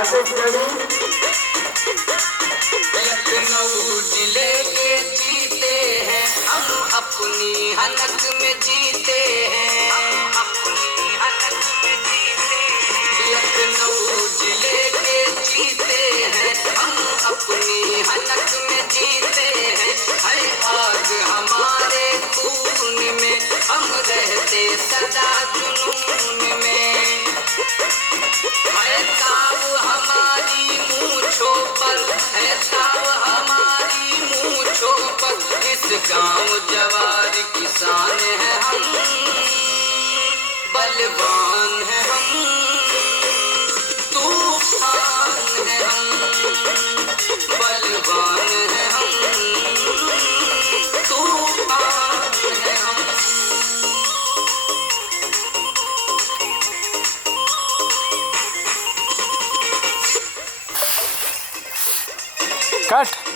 लखनऊ जिले के जीते हैं हम, अपनी हलक में जीते हैं, अपनी हलक में जीते हैं। लखनऊ जिले के जीते हैं हम, अपनी हलक में जीते हैं। है आग हमारे खून में, हम रहते सदा जुनून में। है ताव हमारी मूंछों पर, है ताव हमारी मूंछों पर। इस गांव जवार किसान है हम, बलवान है हम, तूफान है हम, बलवान है हम, तूफान है हम। कट।